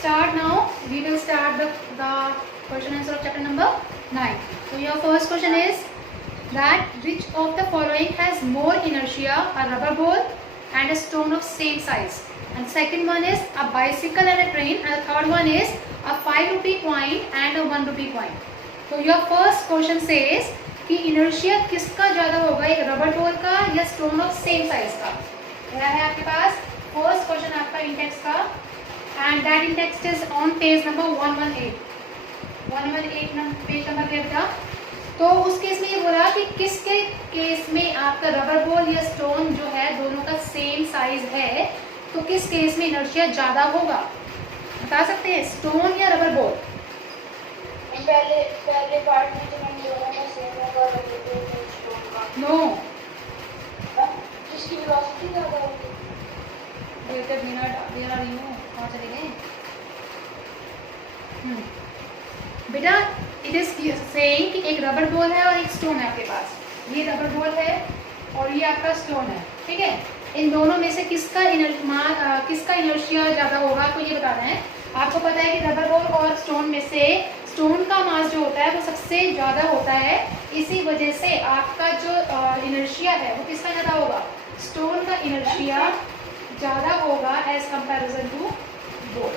start now. We will start the question answer of chapter number 9. So your first question is that which of the following has more inertia, a rubber ball and a stone of same size? And second one is a bicycle and a train, and the third one is a 5 rupee coin and a 1 rupee coin. So your first question says कि inertia किसका ज़्यादा होगा, एक rubber ball का या stone of same size का? क्या है आपके पास फर्स्ट क्वेश्चन आपका इंडेक्स का, and that index is on page number 118 page number क्या था? तो उस केस में ये बोला कि किसके केस में आपका रबर बॉल या स्टोन जो है दोनों का सेम साइज है, तो किस केस में इनर्शिया ज़्यादा होगा? बता सकते हैं, स्टोन या रबर बॉल? पहले पार्ट में तो मैंने दोनों का सेम होगा, स्टोन का नो, जिसकी वेलोसिटी ज़्यादा होगी। मिनट आर यू कहाँ चले गए बेटा? इट इज सेइंग कि एक रबर बॉल है और एक स्टोन है आपके पास। ये रबर बॉल है और ये आपका स्टोन है, ठीक है? इन दोनों में से किसका इनर्शिया ज़्यादा होगा, तो ये बता रहे हैं। आपको पता है कि रबर बॉल और स्टोन में से स्टोन का मास जो होता है वो सबसे ज़्यादा होता है, इसी वजह से आपका जो इनर्शिया है वो किसका ज़्यादा होगा? स्टोन का इनर्शिया ज़्यादा होगा as comparison to ball.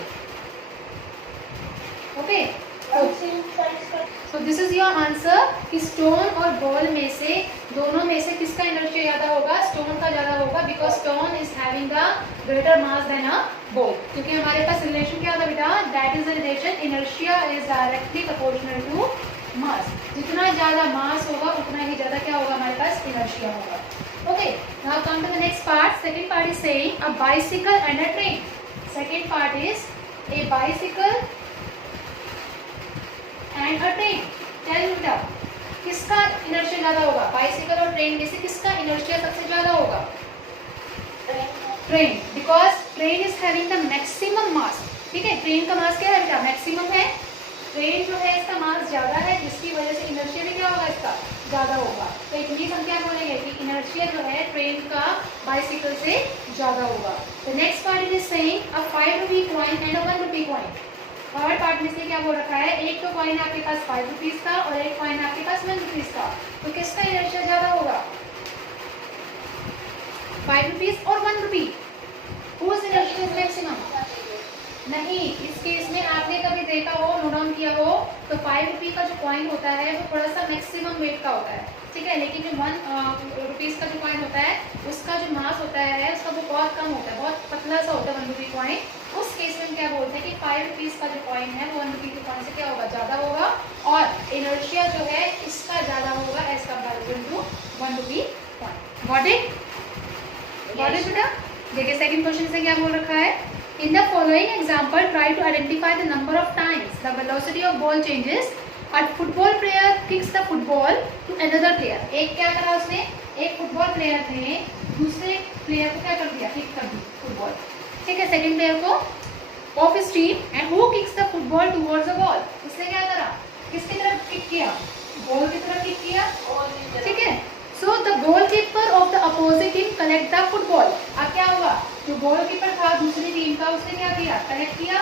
Okay, so this is your answer कि स्टोन और बॉल में से दोनों में से किसका इनर्शिया ज़्यादा होगा? स्टोन का ज़्यादा होगा, because stone is having the greater mass than a ball. क्योंकि हमारे पास रिलेशन क्या था बेटा? That is the relation inertia is directly proportional to mass. जितना ज़्यादा मास होगा उतना ही ज़्यादा क्या होगा हमारे पास? इनर्शिया होगा। Okay, now come to the next part. Second part is saying a bicycle and a train. Second part is a bicycle and a train. Tell me बेटा, किसका इनर्शिया ज़्यादा होगा? बाइसिकल और ट्रेन में से किसका इनर्शिया सबसे ज़्यादा होगा? Train, because train is having the maximum mass. ठीक है, ट्रेन का मास क्या है बेटा? मैक्सिमम है। ट्रेन जो है इसका मास ज़्यादा है, जिसकी वजह से इनर्शिया भी क्या होगा? इसका ज़्यादा होगा। तो इतनी हम क्या बोलेंगे कि इनर्शिया जो है ट्रेन का बाइसिकल से ज़्यादा होगा। The next part is saying a 5 rupee coin and a 1 rupee coin. Third part में से क्या बोल रखा है? एक तो कॉइन आपके पास 5 रुपीज़ का और एक कॉइन आपके पास 1 रुपीज़ का, तो किसका इनर्शिया ज़्यादा होगा? 5 रुपीज़ और 1 rupee. Whose inertia is maximum? नहीं, इस केस में आपने कभी देखा हो, नोट डाउन किया हो, तो 5 रुपी का जो कॉइन होता है वो थोड़ा सा मैक्सिमम वेट का होता है, ठीक है? लेकिन जो 1 रुपीज़ का जो कॉइन होता है उसका जो मास होता है उसका वो बहुत कम होता है, बहुत पतला सा होता है 1 रुपी कॉइन। उस केस में क्या बोलते हैं कि 5 रुपीज़ का जो कॉइन है वो 1 रुपी के कॉइन से क्या होगा? ज़्यादा होगा, और इनर्शिया जो है इसका ज़्यादा होगा as comparison to 1 rupee coin. Got it? Got it बेटा? देखिए सेकंड क्वेश्चन से क्या बोल रखा है? In the following example, try to identify the number of times the velocity of ball changes. A football player kicks the football to another player. एक क्या करा उसने? एक फुटबॉल प्लेयर ने दूसरे प्लेयर को क्या कर दिया? किक कर दी फुटबॉल, ठीक है? सेकंड प्लेयर को of his team, and who kicks the football towards the ball? उसने क्या करा? किसकी तरफ किक किया? बॉल की तरफ किक किया, ठीक है? So the goalkeeper of the opposite team collect the football. अब क्या हुआ? जो गोलकीपर था दूसरी टीम का, उसने क्या किया? कलेक्ट किया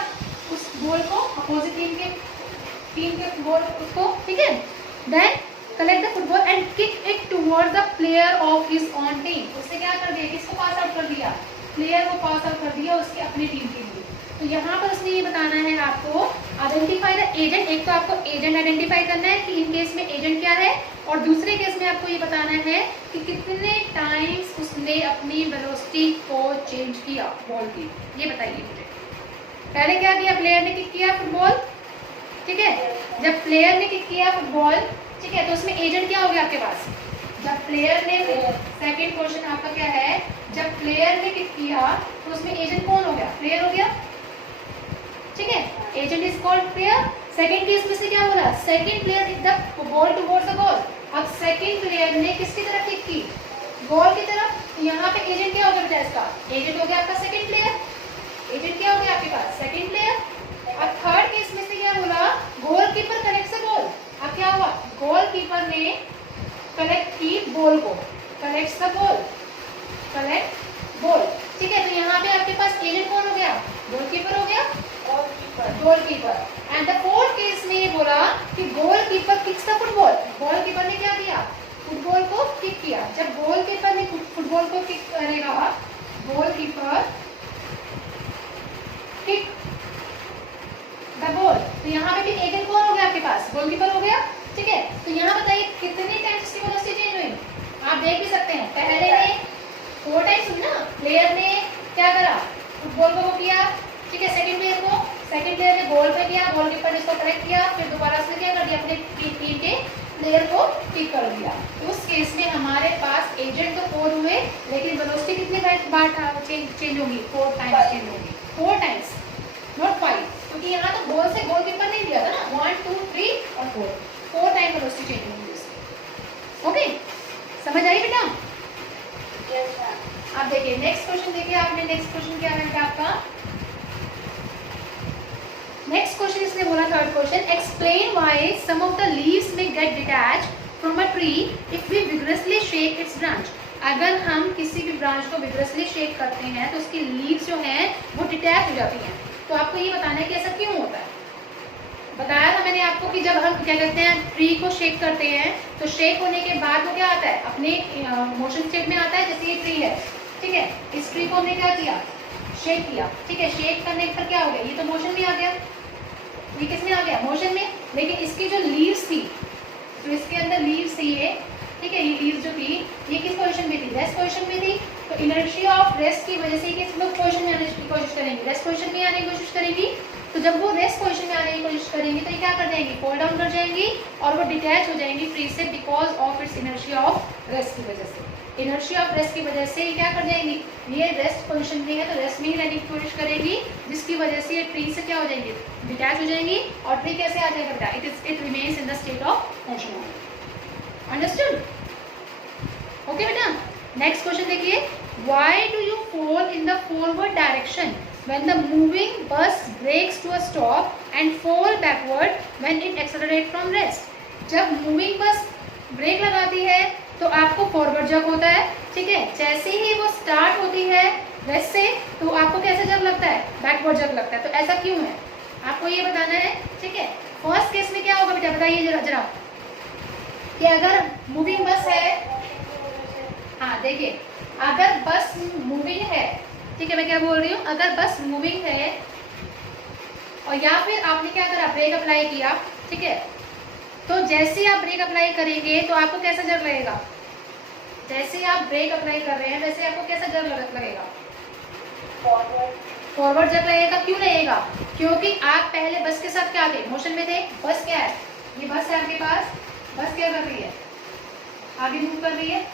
उस बॉल को, अपोजिट टीम के बॉल उसको, ठीक है? Then collect the football and kick it towards the player of his own team. उसने क्या कर दिया? किसको पास आउट कर दिया? प्लेयर को पास आउट कर दिया उसकी अपनी टीम के लिए। तो यहाँ पर उसने ये बताना है आपको, आइडेंटिफाई द एजेंट। एक तो आपको एजेंट आइडेंटिफाई करना है कि इन केस में एजेंट क्या है, और दूसरे केस में आपको ये बताना है कि कितने टाइम्स उसने अपनी वेलोसिटी को चेंज किया बॉल की। ये बताइए मुझे। पहले क्या किया? प्लेयर ने किक किया फुटबॉल, ठीक है? जब प्लेयर ने किक किया फुटबॉल, ठीक है, तो उसमें एजेंट क्या हो गया आपके पास? जब प्लेयर ने, सेकेंड क्वेश्चन आपका क्या है? जब प्लेयर ने किक किया तो उसमें एजेंट कौन हो गया? प्लेयर हो गया, ठीक है? Agent is called player. Second case में से क्या हो रहा? Second player kick the ball towards the goal. अब सेकंड प्लेयर ने किसकी तरफ किक की? गोल की तरफ। यहाँ पे एजेंट क्या हो गया बेटा? इसका एजेंट हो गया आपका सेकंड प्लेयर। एजेंट क्या हो गया आपके पास? Second player. अब थर्ड केस में से क्या बोला? Goalkeeper collects the ball. अब क्या हुआ? गोलकीपर ने कलेक्ट की बॉल को, collects the ball, collect ball, ठीक है? तो यहाँ पे आपके पास एजेंट कौन हो गया? गोलकीपर हो गया, goalkeeper. And the fourth case में ये बोला कि goalkeeper kicks the football, goalkeeper ने क्या किया, फुटबॉल को किक किया। जब गोलकीपर ने फुटबॉल को किक करेगा, गोलकीपर किक द बॉल, तो यहाँ पे भी एक कौन हो गया आपके पास, गोलकीपर हो गया, ठीक है। तो यहाँ बताइए कितने टाइम्स की वेलोसिटी चेंज हुई, आप देख भी सकते हैं। पहले में 4 टाइम्स हुई ना, प्लेयर ने क्या करा, फुटबॉल को वो किया, ठीक है, सेकंड प्लेयर ने बॉल पे किया, गोलकीपर ने इसको करेक्ट किया, फिर दोबारा से क्या कर दिया, अपने टीम के प्लेयर को किक कर दिया। तो उस केस में हमारे पास एजेंट तो 4 हुए, लेकिन वेलोसिटी कितने बार चेंज होगी, 4 टाइम्स चेंज होगी, 4 टाइम्स, नॉट 5, क्योंकि यहाँ तो बॉल से गोलकीपर नहीं दिया था ना, 1 2 3 और 4 टाइम वेलोसिटी चेंज होगी इसकी। ओके, समझ आई बेटा? Yes, sir. आप देखिए नेक्स्ट क्वेश्चन, देखिए आपने नेक्स्ट क्वेश्चन क्या है आपका, नेक्स्ट क्वेश्चन इसने बोला third question, explain why some of the leaves may get detach from a tree if we vigorously shake its branch. अगर हम किसी भी ब्रांच को विग्रसली शेक करते हैं तो उसकी लीव्स जो हैं वो डिटैच हो जाती हैं। तो आपको ये बताना है कि ऐसा क्यों होता है। बताया था मैंने आपको कि जब हम क्या करते हैं, ट्री को शेक करते हैं, तो शेक होने के बाद वो क्या आता है, अपने मोशन स्टेट में आता है। जैसे ये ट्री है, ठीक है, इस ट्री को हमने क्या किया, शेक किया, ठीक है, शेक करने पर क्या हो गया, ये तो मोशन में आ गया, ये किस में आ गया, मोशन में। लेकिन इसकी जो लीव्स थी, तो इसके अंदर लीव्स थी ये, ठीक है, ये लीव्स जो थी ये किस पोजीशन में थी, रेस्ट पोजीशन में थी। तो इनर्शिया ऑफ रेस्ट की वजह से किस लोग पोजीशन में आने की कोशिश करेंगी, रेस्ट पोजीशन में आने की कोशिश करेंगी। तो जब वो रेस्ट पोजीशन में आने की कोशिश करेंगी तो ये क्या कर जाएंगी, फॉल डाउन कर जाएंगी और वो डिटैच हो जाएंगी ट्री से, because of its inertia of rest की वजह से। इनर्शिया ऑफ रेस्ट की वजह से ये क्या कर जाएंगी, ये रेस्ट पोजीशन में है तो रेस्ट में ही रहने की कोशिश करेगी, जिसकी वजह से ये ट्री से क्या हो जाएंगी, डिटैच हो जाएंगी। और ट्री कैसे आ जाएगा बेटा, it remains in the state of motion. Understood? Okay बेटा, नेक्स्ट क्वेश्चन देखिए, why do you fall in the forward direction when the moving bus breaks to a stop and fall backward when it accelerates from rest। जब moving बस break लगाती है तो आपको forward जग होता है, ठीक है, जैसे ही वो स्टार्ट होती है रेस्ट से तो आपको कैसा जग लगता है, बैकवर्ड जग लगता है। तो ऐसा क्यों है आपको ये बताना है, ठीक है। फर्स्ट केस में क्या होगा बेटा, बताइए जरा कि अगर मूविंग बस है, हाँ देखिए, अगर बस मूविंग है, ठीक है, मैं क्या बोल रही हूँ, अगर बस मूविंग है और या फिर आपने क्या करा, ब्रेक अप्लाई किया, ठीक है, तो जैसे आप ब्रेक अप्लाई करेंगे तो आपको कैसा जग लगेगा, जैसे आप ब्रेक अप्लाई कर रहे हैं वैसे आपको कैसा जग लगेगा, फॉरवर्ड जग लगेगा। क्यों लगेगा, क्योंकि आप पहले बस के साथ क्या थे, मोशन में थे। बस क्या है, ये बस है आपके पास, बस क्या कर रही है, आगे मूव कर रही है,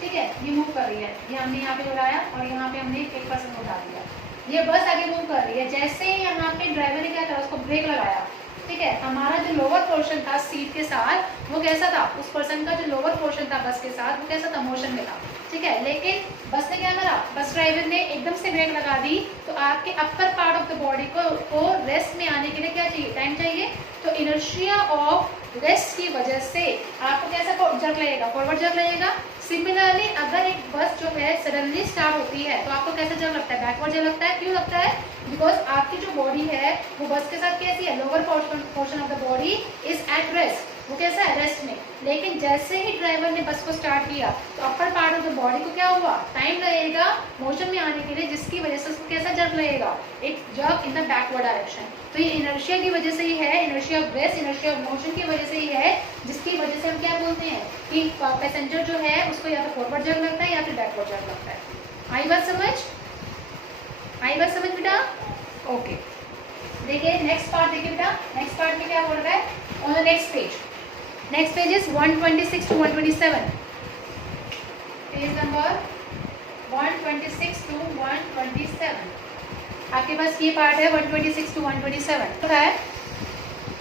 ठीक है, ये मूव कर रही है, ये हमने यहाँ पे लगाया और यहाँ पे हमने एक पर्सन को उठा दिया, ये बस आगे मूव कर रही है। जैसे यहाँ पे ड्राइवर ने क्या करा, उसको ब्रेक लगाया, ठीक है, हमारा जो लोअर पोर्शन था सीट के साथ वो कैसा था, उस पर्सन का जो लोअर पोर्शन था बस के साथ वो कैसा था, मोशन में था, ठीक है। लेकिन बस ने क्या करा, बस ड्राइवर ने एकदम से ब्रेक लगा दी, तो आपके upper part of the body को रेस्ट में आने के लिए क्या चाहिए, टाइम चाहिए। तो इनर्शिया ऑफ रेस्ट की वजह से आपको कैसा जग लगेगा, फॉरवर्ड जग लगेगा। सिमिलरली अगर एक बस जो है सडनली स्टार्ट होती है तो आपको कैसा जग लगता है, बैकवर्ड जग लगता है। क्यों लगता है, बिकॉज आपकी जो बॉडी है वो बस के साथ कैसी है, lower portion of the body is at rest, वो कैसा है, रेस्ट में। लेकिन जैसे ही ड्राइवर ने बस को स्टार्ट किया तो upper part of the body को क्या हुआ, टाइम लगेगा मोशन में आने के लिए, जिसकी वजह से उसको कैसा जग लगेगा, एक जग इन द बैकवर्ड डायरेक्शन। तो ये इनर्शिया की वजह से ही है, inertia of rest, inertia of motion की वजह से ही है, जिसकी वजह से हम क्या बोलते हैं कि पैसेंजर जो है उसको या तो फॉरवर्ड जग लगता है या फिर बैकवर्ड जग लगता है। आई बात समझ, आई बात समझ बेटा? ओके, देखिए नेक्स्ट पार्ट, देखिए बेटा नेक्स्ट पार्ट में क्या बोल रहा है, on the next page, next page is 126 to 127, page number 126 to 127, आपके पास ये पार्ट है 126 to 127 है।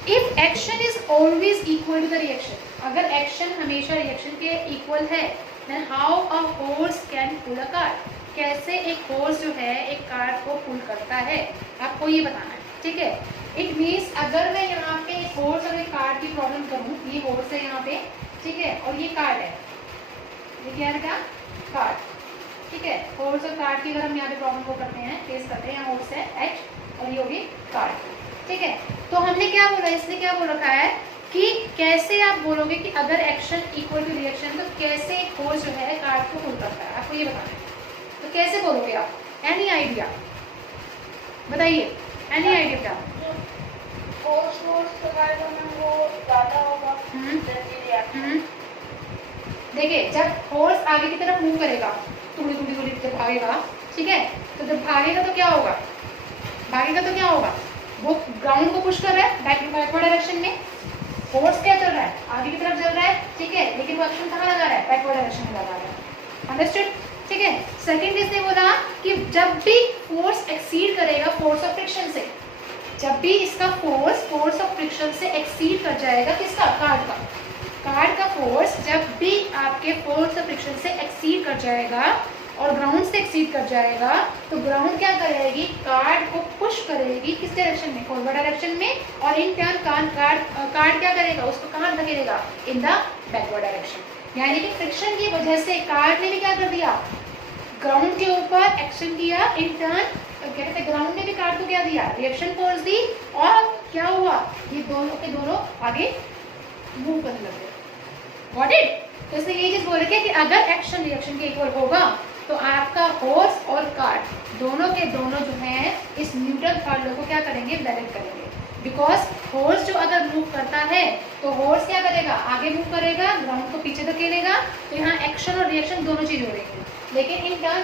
If action is always equal to the reaction, अगर एक्शन हमेशा रिएक्शन के इक्वल है, then how a horse can pull a cart, कैसे एक हॉर्स जो है एक कार्ट को पुल करता है, आपको ये बताना है, ठीक है। इट मीन्स अगर मैं यहाँ पे एक हॉर्स और एक कार्ट की प्रॉब्लम करूँ, ये हॉर्स है यहाँ पे, ठीक है, और ये कार्ट है, ये क्या है बेटा, कार्ट, ठीक है। हॉर्स और कार्ट की अगर हम यहाँ पे प्रॉब्लम को करते हैं, फेस करते हैं, यहाँ हॉर्स है एच और ये होगी कार्ट। ठीक है। तो हमने क्या बोला, इसने क्या बोल रखा है कि कैसे आप बोलोगे कि अगर एक्शन इक्वल टू रिएक्शन तो कैसे फोर्स जो है कार्ड को पुल करता है, आपको ये बताना है। तो कैसे बोलोगे आप, एनी आइडिया बताइए, एनी आइडिया क्या? फोर्स लगाएगा ना वो ज़्यादा होगा जल्दी रिएक्शन। देखिए जब फोर्स आगे की तरफ मूव करेगा थोड़ी थोड़ी थोड़ी जब भागेगा, ठीक है, तो जब भागेगा तो क्या होगा, भागेगा तो क्या होगा, वो ग्राउंड को पुश कर रहा है बैकवर्ड डायरेक्शन में। फोर्स क्या चल रहा है, आगे की तरफ चल रहा है, ठीक है, लेकिन वो एक्शन कहाँ लगा रहा है, बैकवर्ड डायरेक्शन में लगा रहा है। अंडरस्टूड, ठीक है। सेकंड इसने बोला कि जब भी फोर्स एक्सीड करेगा फोर्स ऑफ फ्रिक्शन से, जब भी इसका फोर्स ऑफ फ्रिक्शन से एक्सीड कर जाएगा, किसका, कार्ड का फोर्स जब भी आपके फोर्स ऑफ फ्रिक्शन से एक्सीड कर जाएगा और ग्राउंड से एक्सीड कर जाएगा, तो ग्राउंड क्या करेगी, कार्ड को पुश करेगी किस डायरेक्शन में, फॉरवर्ड डायरेक्शन में, और इन टर्न कार्ड क्या करेगा, उसको कहाँ धकेलेगा, इन द बैकवर्ड डायरेक्शन। यानी कि फ्रिक्शन की वजह से कार्ड ने भी क्या कर दिया, ग्राउंड के ऊपर एक्शन किया, इन टर्न कहते ग्राउंड ने भी कार्ड को क्या दिया, रिएक्शन फोर्स दी, और क्या हुआ, ये दोनों के दोनों आगे मूव करने लगे। Got it? तो इसने ये चीज बोल रखी है कि अगर एक्शन रिएक्शन के इक्वल होगा तो आपका फोर्स और कार्ड दोनों के दोनों जो है इस न्यूटन थर्ड लॉ को क्या करेंगे, वैलिड करेंगे। बिकॉज फोर्स जो अगर मूव करता है तो फोर्स क्या करेगा, आगे मूव करेगा, ग्राउंड को पीछे धकेलेगा, तो यहाँ एक्शन और रिएक्शन दोनों चीज हो रही है। लेकिन इन टर्न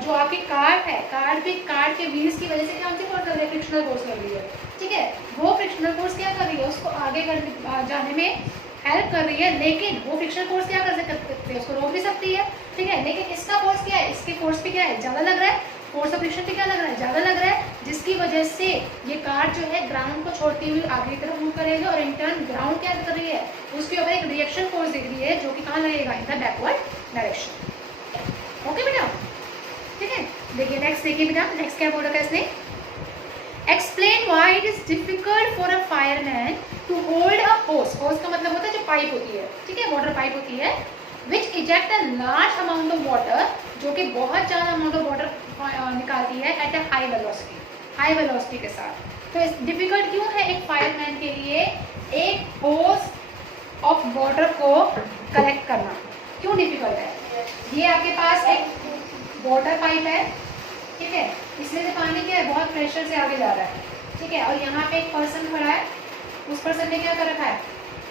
जो आपकी कार्ड है, कार्ड के व्हील्स की वजह से क्या फोर्स कर रही है, फ्रिक्शनल फोर्स कर रही है, ठीक है। वो फ्रिक्शनल फोर्स क्या कर रही है, उसको आगे जाने में हेल्प कर रही है, लेकिन वो फ्रिक्शनल फोर्स क्या कर सकती है, उसको रोक भी सकती है, ठीक है। लेकिन इसका फोर्स क्या है, इसके फोर्स पे क्या है, ज्यादा लग रहा है, फोर्स ऑफ फ्रिक्शन पे क्या लग रहा है, ज्यादा लग रहा है, जिसकी वजह से ये कार जो है ग्राउंड को छोड़ती हुई आगे की तरफ मूव करेगा, और इन टर्न ग्राउंड क्या कर रही है, उसके ऊपर एक रिएक्शन फोर्स दिख रही है जो कि कहाँ लगेगा, in the backward direction. Okay बेटा, ठीक है। देखिए नेक्स्ट, देखिए बेटा नेक्स्ट क्या बोल रखा है इसने, explain why it is difficult for a fireman to hold a hose. Hose का मतलब होता है जो पाइप होती है, ठीक है, वाटर पाइप होती है, which eject a large amount of water, जो कि बहुत ज़्यादा अमाउंट ऑफ वाटर निकालती है एट अ हाई वेलोसिटी के साथ। तो इस डिफिकल्ट क्यों है एक फायरमैन के लिए एक होस ऑफ वाटर को कलेक्ट करना, क्यों डिफिकल्ट है? ये आपके पास एक वाटर पाइप है, ठीक है, इसमें से पानी क्या है, बहुत प्रेशर से आगे जा रहा है, ठीक है, और यहाँ पे एक पर्सन खड़ा है, उस पर्सन ने क्या कर रखा है,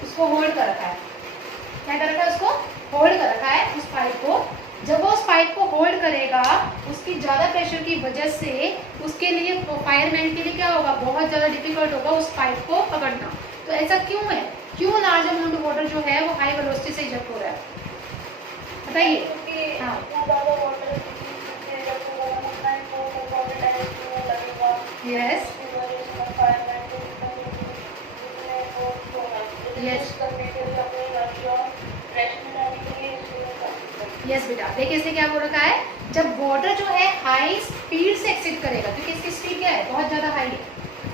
उसको होल्ड कर रखा है, क्या कर रखा है, उसको होल्ड कर रखा है उस पाइप को। जब वो उस पाइप को होल्ड करेगा, उसकी ज़्यादा प्रेशर की वजह से उसके लिए, फायरमैन के लिए क्या होगा, बहुत ज़्यादा डिफिकल्ट होगा उस पाइप को पकड़ना। तो ऐसा क्यों है, क्यों लार्ज अमाउंट ऑफ वाटर जो है वो हाई वेलोसिटी से इजेक्ट हो रहा है, बताइए। हाँ, यस यस बेटा, देखिए इसने क्या बोल रखा है, जब वाटर जो है हाई स्पीड से एक्सीड करेगा, क्योंकि इसकी स्पीड क्या है, बहुत ज़्यादा हाई है,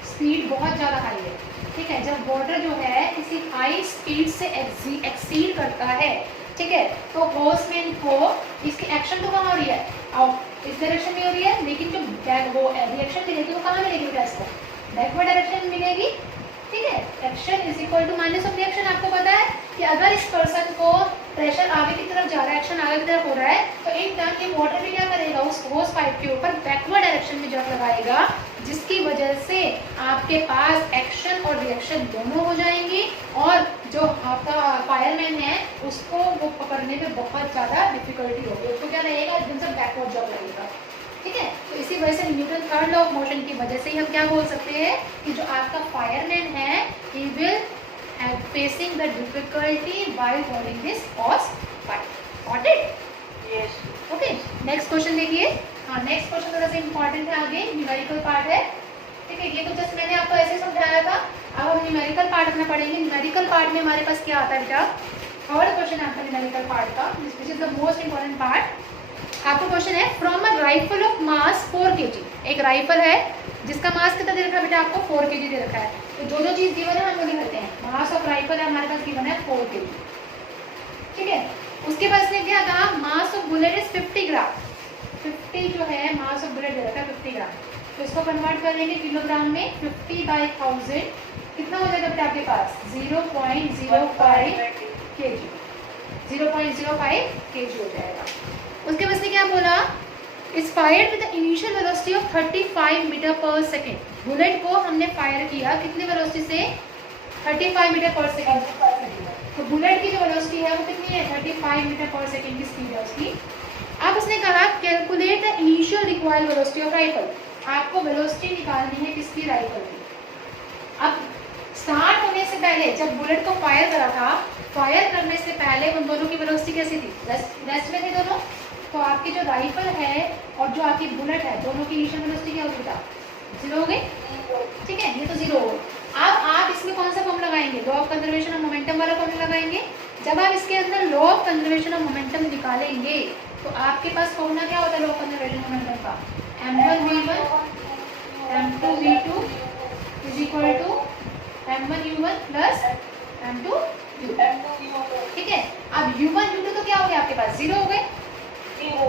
स्पीड बहुत ज़्यादा हाई है, ठीक है, जब वाटर जो है किसी हाई स्पीड से एक्सीड करता है, ठीक है, तो होर्समैन को इसकी एक्शन तो कहाँ हो रही है, इस डायरेक्शन में हो रही है, लेकिन जो वो रिएक्शन मिलेगी वो कहाँ मिलेगी बेटा, इसको बैकवर्ड डायरेक्शन मिलेगी, ठीक है। Action is equal to minus of reaction. आपको पता है कि अगर इस पर्सन को प्रेशर आगे की तरफ जा रहा है, एक्शन आगे की तरफ हो रहा है, तो इन टर्न ये वाटर भी क्या करेगा, उस होस पाइप के ऊपर बैकवर्ड डायरेक्शन में जब लगाएगा, जिसकी वजह से आपके पास एक्शन और रिएक्शन दोनों हो जाएंगी, और जो आपका फायरमैन है उसको वो पकड़ने में बहुत ज़्यादा डिफिकल्टी होगी, उसको क्या रहेगा, एकदम से बैकवर्ड जॉब लगेगा, ठीक है। तो इसी वजह से Newton third law of motion की वजह से ही हम क्या बोल सकते हैं कि जो आपका फायरमैन है, he will facing the difficulty while holding this house pipe. Got it? Yes. Okay, next question देखिए। हाँ, नेक्स्ट क्वेश्चन थोड़ा सा इंपॉर्टेंट है, आगे न्यूमेरिकल पार्ट है, ठीक है। ये तो जस्ट मैंने आपको ऐसे समझाया था, अब हम न्यूमेरिकल पार्ट अपना पढ़ेंगे। न्यूमेरिकल पार्ट में हमारे पास क्या आता है बेटा, थर्ड क्वेश्चन आता है न्यूमेरिकल पार्ट का, which is the most important part. आपको क्वेश्चन है, from a rifle of mass 4 kg, एक राइफल है जिसका मास कितना दे रखा है बेटा, आपको 4 kg दे रखा है। तो जो जो चीज गिवन है हम वो लिखते हैं, मास ऑफ राइफल है हमारे पास गिवन है 4 kg, ठीक है। उसके पास ने क्या कहा, मास ऑफ बुलेट इज 50 ग्राम, 50 जो है मास ऑफ बुलेट दे रखा है 50 ग्राम, तो इसको कन्वर्ट कर लेंगे किलोग्राम में, 50/1000 कितना हो जाएगा बेटा आपके पास 0.05 kg, 0.05 kg हो जाएगा। उसके बाद से क्या बोला, is fired with the initial velocity of 35 metre per second. Bullet को हमने फायर किया कितनी वेलोसिटी से, 35 मीटर पर सेकेंड। तो बुलेट की जो वेलोसिटी है वो कितनी है, 35 मीटर पर सेकेंड की स्पीड है उसकी। अब उसने कहा calculate the initial required velocity of rifle, आपको वेलोसिटी निकालनी है किसकी, राइफल की। अब स्टार्ट होने से पहले जब बुलेट को फायर करा था, फायर करने से पहले उन दोनों की वेलोसिटी कैसी थी, रेस्ट में थे दोनों। तो आपकी जो राइफल है और जो आपकी बुलेट है दोनों की इनिशियल वेलोसिटी क्या होगी बेटा, 0 हो गई, ठीक है, ये तो 0 हो। अब आप इसमें कौन सा फॉर्म लगाएंगे, law of conservation of momentum वाला फॉर्म लगाएंगे। जब आप इसके अंदर law of conservation of momentum निकालेंगे तो आपके पास फॉर्मूला क्या होता है law of conservation of momentum का, m1v1 m2v2 is equal to m1u1 plus m2u2, ठीक है। अब u1 u2 तो क्या हो गया आपके पास, 0 हो गए,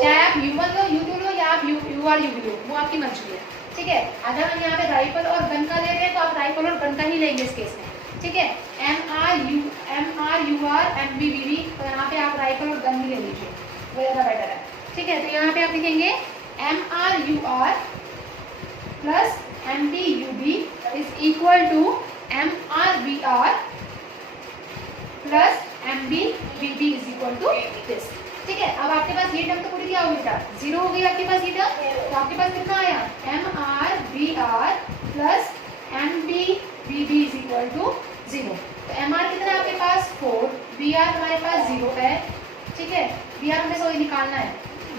चाहे आप u1 लो u2 लो या आप u और u लो, वो आपकी मर्जी है, ठीक है। अगर हम यहाँ पे राइफल और गन का ले रहे हैं तो आप राइफल और गन का ही लेंगे इस केस में, ठीक है। MR UR MB BB, तो यहाँ पे आप राइफल और गन भी ले लीजिए, वो ज़्यादा बेटर है, ठीक है। तो यहाँ पे आप लिखेंगे MR UR plus MB UB is equal to MR BR plus MB BB is equal to this, ठीक है। अब आपके पास ये टर्म तो पूरी क्या होगी बेटा, 0 हो गई आपके पास ये टर्म। तो आपके पास कितना आया, MR BR plus MB BB is equal to 0। तो MR कितना है आपके पास 4, BR हमारे पास 0 है, ठीक है। BR हमें सॉरी निकालना है,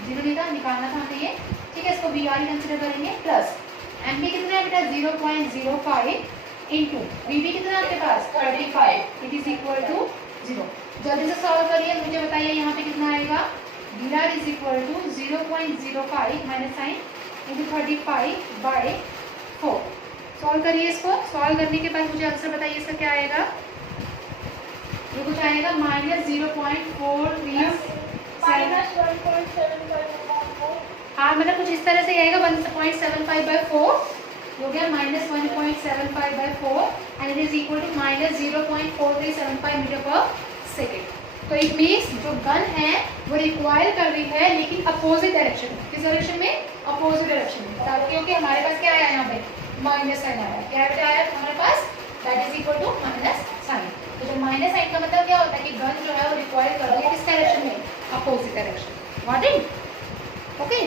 0 नहीं था, निकालना था हमें ये, ठीक है। इसको BR ही कंसिडर करेंगे प्लस MB कितना है बेटा 0.05 इंटू BB कितना है आपके पास 35, इट इज इक्वल टू 0। जल्दी से सॉल्व करिए, मुझे बताइए यहाँ पे कितना आएगा, BR is equal to 0.05 minus sine into 35/4। Solve करिए इसको, सॉल्व करने के बाद मुझे आंसर बताइए इसका क्या आएगा। ये कुछ आएगा -0.437, हाँ मतलब कुछ इस तरह से आएगा 1.75/4 हो गया, -1.75/4 and it is equal to -0.4375 metre per second. तो इट मीन्स जो गन है वो रिक्वायर कर रही है लेकिन अपोजिट डायरेक्शन में, किस डायरेक्शन में, अपोजिट डायरेक्शन में, क्योंकि हमारे पास क्या आया यहाँ पे माइनस साइन आया, क्या आया हमारे पास, that is equal to minus sign. तो जो माइनस साइन का मतलब क्या होता है कि गन जो है वो रिक्वायर कर रही है किस डायरेक्शन में, opposite direction. Got it, okay.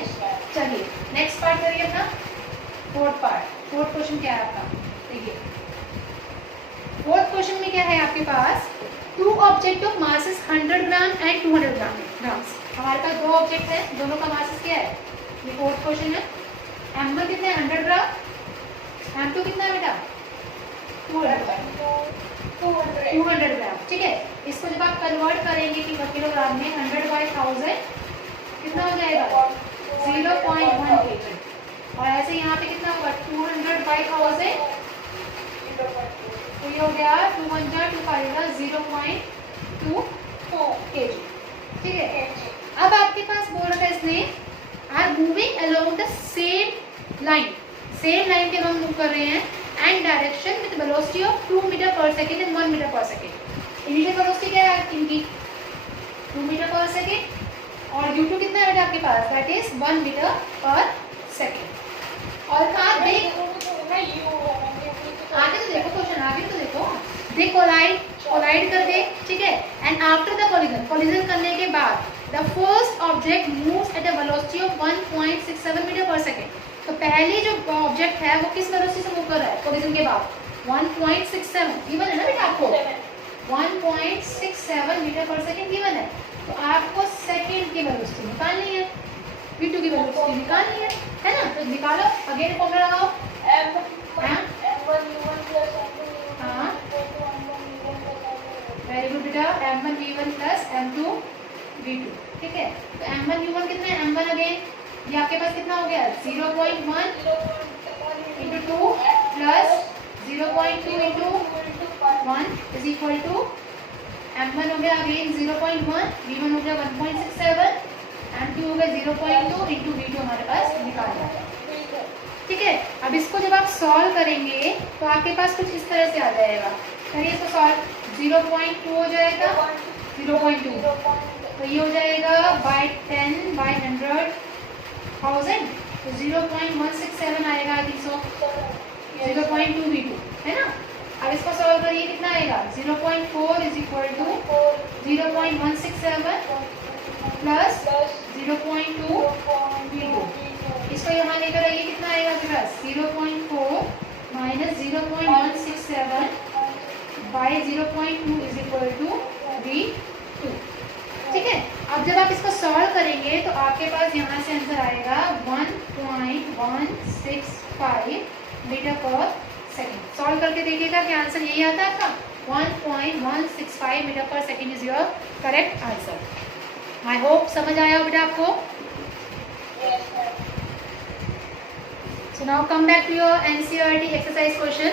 चलिए नेक्स्ट पार्ट करिए अपना, फोर्थ पार्ट। फोर्थ क्वेश्चन क्या है आपका, देखिए फोर्थ क्वेश्चन में क्या है आपके पास, two object of masses 100 gram and 200 grams. हमारे पास दो ऑब्जेक्ट है, दोनों का मासेस क्या है, ये फोर्थ क्वेश्चन है। m1 कितना है 100 ग्राम, m2 कितना है बेटा 200 ग्राम, ठीक है। इसको जब आप कन्वर्ट करेंगे कि किलोग्राम में 100/1000 कितना हो जाएगा 0.1 kg, और ऐसे यहाँ पे कितना होगा 200/1000, तो ये हो गया 2 kg, ठीक है। अब आपके पास बोल रहा था इसने are moving along the same line के हम मूव कर रहे हैं and direction with velocity of 2 metre per second and 1 metre per second. Initial velocity क्या है इनकी 2 मीटर पर सेकेंड और u2 कितना है बेटा आपके पास, that is 1 metre per second. और कहा आगे तो देखो क्वेश्चन, आगे तो देखो, दे कोलाइड कर दे, ठीक है। एंड आफ्टर द कोलिजन करने के बाद the first object moves at a velocity of 1.67 metre per second. तो पहली जो ऑब्जेक्ट है वो किस वेलोसिटी से मूव कर रहा है कोलिजन के बाद, 1.67 गिवन है ना बेटा आपको, 1.67 मीटर पर सेकेंड गिवन है। तो आपको सेकेंड की वेलोसिटी निकालनी है, v2 की वेलोसिटी निकालनी है ना। तो निकालो, अगेन फॉर्मूला लगाओ, वेरी गुड बेटा, m1 v1 plus m2 v2, ठीक है। तो m1 v1 कितना है, m1 अगेन ये आपके पास कितना हो गया 0.1 into 2 plus 0.2 into 1 is equal to m1 हो गया अगेन 0.1, v1 हो गया 1.67, m2 हो गया 0.2 इंटू v2 हमारे पास निकाल दिया, ठीक है, अब इसको जब आप सॉल्व करेंगे तो आपके पास कुछ इस तरह से आ जाएगा। करिए इसको सॉल्व। 0.2 हो जाएगा 0.2, तो ये हो जाएगा बाय 10 बाय 100,000, तो 0.167 आएगा आई थिंक सो। 0.2v2 है ना। अब इसको सॉल्व करिए, कितना आएगा 0.4 is equal to 0.167 plus 0.2v2। इसको यहाँ लेकर आइए, कितना आएगा आपके पास 0.4 minus 0.167 by 0.2 is equal to v2। ठीक है, अब जब आप इसको सॉल्व करेंगे तो आपके पास यहाँ से आंसर आएगा 1.165 मीटर पर सेकेंड। सॉल्व करके देखिएगा कि आंसर यही आता है आपका 1.165 metre per second is your correct answer. I hope समझ आया बेटा आपको। So now come back to your NCERT exercise question.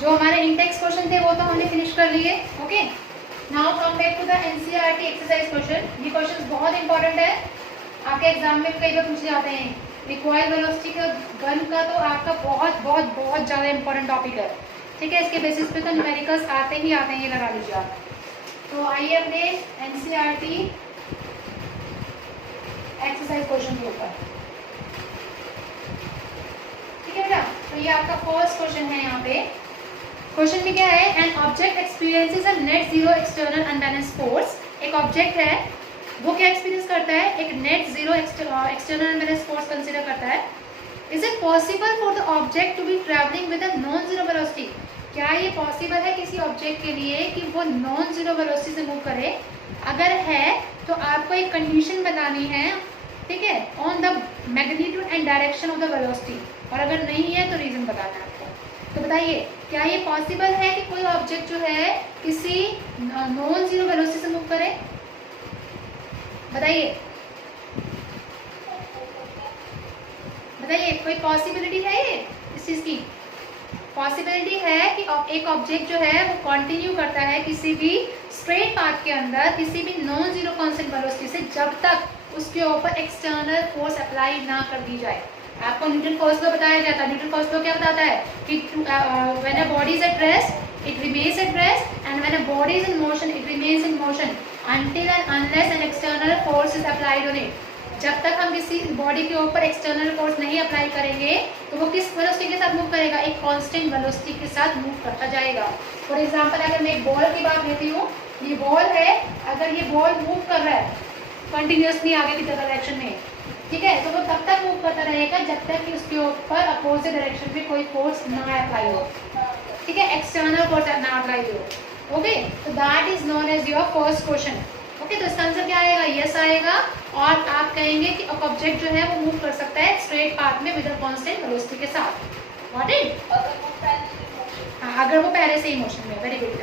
जो हमारे इंटेक्स क्वेश्चन थे वो तो हमने फिनिश कर लिए। Okay, now come back to the NCERT exercise question. ये क्वेश्चन बहुत इंपॉर्टेंट है, आपके एग्जाम में कई बार पूछे जाते हैं। रिकॉइल वेलोसिटी का गन का तो आपका बहुत बहुत बहुत ज़्यादा इंपॉर्टेंट टॉपिक है। ठीक है, इसके बेसिस पे तो न्यूमेरिकल्स आते ही आते हैं, ये लगा लीजिए आप। तो आइए अपने एनसीईआरटी एक्सरसाइज क्वेश्चन के ऊपर। ठीक है बेटा, तो ये आपका फर्स्ट क्वेश्चन है। यहाँ पे क्वेश्चन में क्या है, an object experiences a net zero external unbalance force. एक ऑब्जेक्ट है, वो क्या एक्सपीरियंस करता है, एक net zero external unbalance force consider करता है। Is it possible for the object to be travelling with a non zero velocity. क्या ये पॉसिबल है किसी ऑब्जेक्ट के लिए कि वो नॉन जीरो वेलोसिटी से मूव करे? अगर है तो आपको एक कंडीशन बतानी है, ठीक है, on the magnitude and direction of the velocity, और अगर नहीं है तो रीजन बताना है आपको। तो बताइए, क्या ये पॉसिबल है कि कोई ऑब्जेक्ट जो है किसी नॉन जीरो वेलोसिटी से मूव करे? बताइए बताइए, कोई पॉसिबिलिटी है ये इस चीज़ की? पॉसिबिलिटी है कि एक ऑब्जेक्ट जो है वो कंटिन्यू करता है किसी भी स्ट्रेट पाथ के अंदर किसी भी नॉन जीरो कांस्टेंट वेलोसिटी से, जब तक उसके ऊपर एक्सटर्नल फोर्स अप्लाई ना कर दी जाए। आपको न्यूटन फर्स्ट लॉ बताया गया था। न्यूटन फर्स्ट लॉ क्या बताता है कि when a body is at rest it remains at rest, and when a body is in motion it remains in motion until and unless an external force is applied on it। जब तक हम किसी body के ऊपर external force नहीं apply करेंगे तो वो किस वेलोसिटी के साथ मूव करेगा, एक कांस्टेंट वेलोसिटी के साथ मूव करता जाएगा। फॉर एग्जांपल, अगर मैं एक बॉल की बात लेती हूँ, ये बॉल है, अगर ये बॉल मूव कर रहा है कंटिन्यूसली आगे की डायरेक्शन में, ठीक है, तो वो तब तक मूव करता रहेगा जब तक कि उसके ऊपर अपोजिट डायरेक्शन में कोई फोर्स ना अप्लाई हो, ठीक है, एक्सटर्नल फोर्स ना अप्लाई हो। ओके, तो that is known as your first question. Okay, तो इसका आंसर क्या आएगा, यस आएगा। और आप कहेंगे कि एक ऑब्जेक्ट जो है वो मूव कर सकता है स्ट्रेट पाथ में विद अ कांस्टेंट वेलोसिटी के साथ। What it? अगर वो पहले से ही मोशन में। Very good.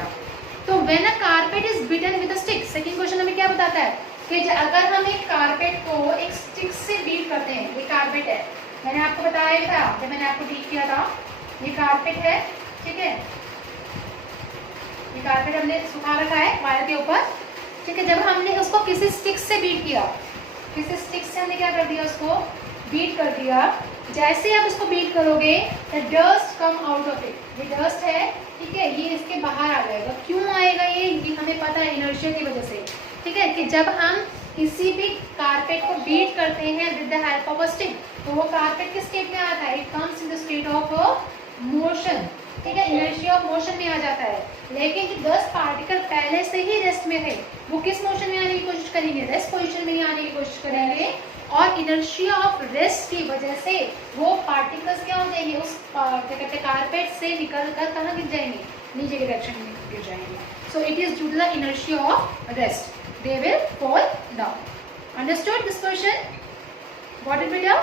तो when a carpet is beaten with a stick, second question हमें क्या बताता है कि अगर हम एक कारपेट को एक स्टिक से बीट करते हैं, ये कारपेट है, मैंने आपको बताया था जब मैंने आपको बीट किया था, ये कारपेट है, ठीक है, ये कारपेट हमने सुखा रखा है वायर के ऊपर, ठीक है। जब हमने उसको किसी स्टिक से बीट किया, किसी स्टिक से हमने क्या कर दिया, उसको बीट कर दिया, जैसे आप उसको बीट करोगे the dust come out of it, ये डस्ट है, ठीक है, ये इसके बाहर आ जाएगा। क्यों आएगा ये हमें पता है, इनर्शिया की वजह से, ठीक है, कि जब हम किसी भी कारपेट को बीट करते हैं with the help of a stick, तो वो कारपेट किस स्टेट में आता है, it comes in the state of motion, ठीक है, इनर्शिया ऑफ मोशन में आ जाता है। लेकिन जो 10 पार्टिकल पहले से ही रेस्ट में थे, वो किस मोशन में आने की कोशिश करेंगे, रेस्ट पोजीशन में ही आने की कोशिश करेंगे, और इनर्शिया ऑफ रेस्ट की वजह से वो पार्टिकल्स क्या हो जाएंगे, उस क्या कहते हैं कारपेट से निकल कर कहाँ गिर जाएंगे, नीचे के डायरेक्शन में गिर जाएंगे। So it is due to the inertia of rest, they will fall down. Understood this question? What it will do?